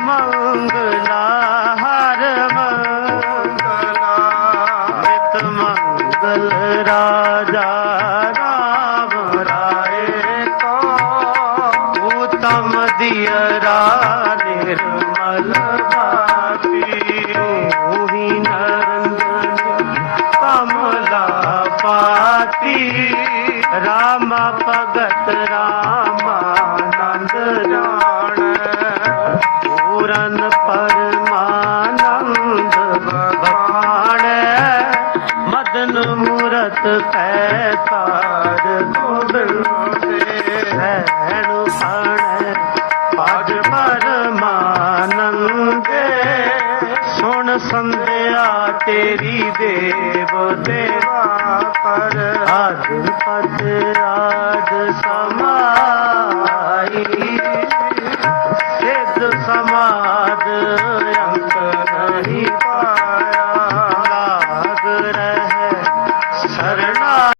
ਮੰਗਲਾ ਹਰ ਮੰਗਲਾ, ਨਿਤ ਮੰਗਲ ਰਾਜਾ ਰਾਮ ਰਾਏ ਕੋ। ਉਤਮ ਦਿਯਰਾ ਨਿਰਮਲ ਭਾਤੀ, ਉਹੀ ਨਰੰਜਨ ਕਮਲਾ ਪਾਤੀ। ਰਾਮ ਭਗਤ ਰਾਮਾਨੰਦ ਜਾਣ ਪੂਰਨ ਮਦਨ ਮੂਰਤ ਪੈ ਤਾਰ ਗੋਬਿੰਦ ਰਹਿਣ ਖਾਣੈ ਅਜ ਪਰਮਾਨੰਦੇ ਸੁਣ ਸੰਧਿਆ ਤੇਰੀ ਦੇਵ ਦੇਵਾ ਪਰ ਆਦ ਪਤ ਆਦ ਸਮਾਈ, ਸਿੱਧ ਸਮਾ